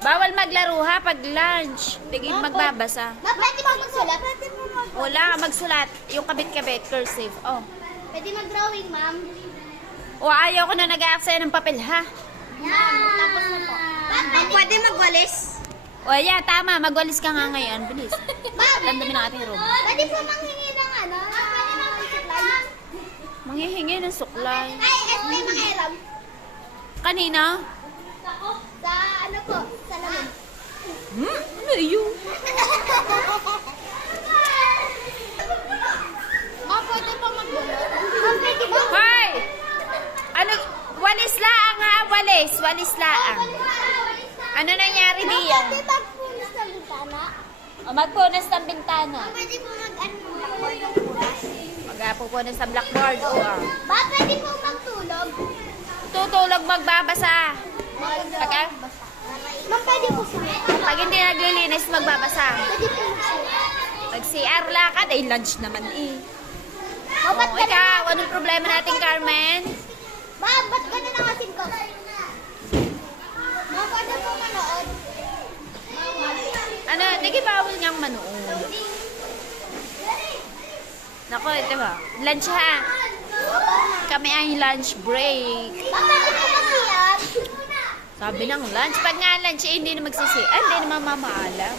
Bawal maglaro ha pag lunch. Tigil magbabasa. Ma, pwede ba magsulat? Wala ka magsulat. Yung kabit-kabit, cursive. Oh. Pwede mag-drawing, ma'am. O ayaw ko na nag-aaksaya ng papel ha. Ma'am, tapos na po. Pwede magwalis? O yan, tama. Magwalis ka nga ngayon. Bilis. Ma'am, Tanda mo na ating room. pwede po manghingi ng ano? Pwede mag-supply? Manghihingi ng suklay. Ay, SB Mangiram. Kanina? Sa ano po? Sa lamin. Ano yun? Ma, pwede pa magwalis? Ma'am, pwede ba? Hoy! Ano? Walis laang ha? Walis. Walis laang. Ano nangyari diyan? Pwede magpunas ng bintana? O magpunas ng bintana. Pwede po mag-ano blackboard ng punas? Magpupunas sa blackboard. O, Ma, pwede po magtulog? tutulog magbabasa. Pagka, Ma'am, pwede po sulat? pag hindi naglilinis, magbabasa. Pwede po magsulat? Mag-CR lakad. Ay, lunch naman eh. Ma, ba't O, ganun ikaw, anong problema natin, Carmen? Ma, ba't ganun ang asin ko? Ma, pwede po manood? Ano, nagibawal niyang manood. Nako, ito ba? Lunch ha. Kami ay lunch break. Ma, pwede po mag-iyan? Sabi ng lunch. Pag nga lunch, eh, hindi na magsisi. Ah, hindi naman mamaalam.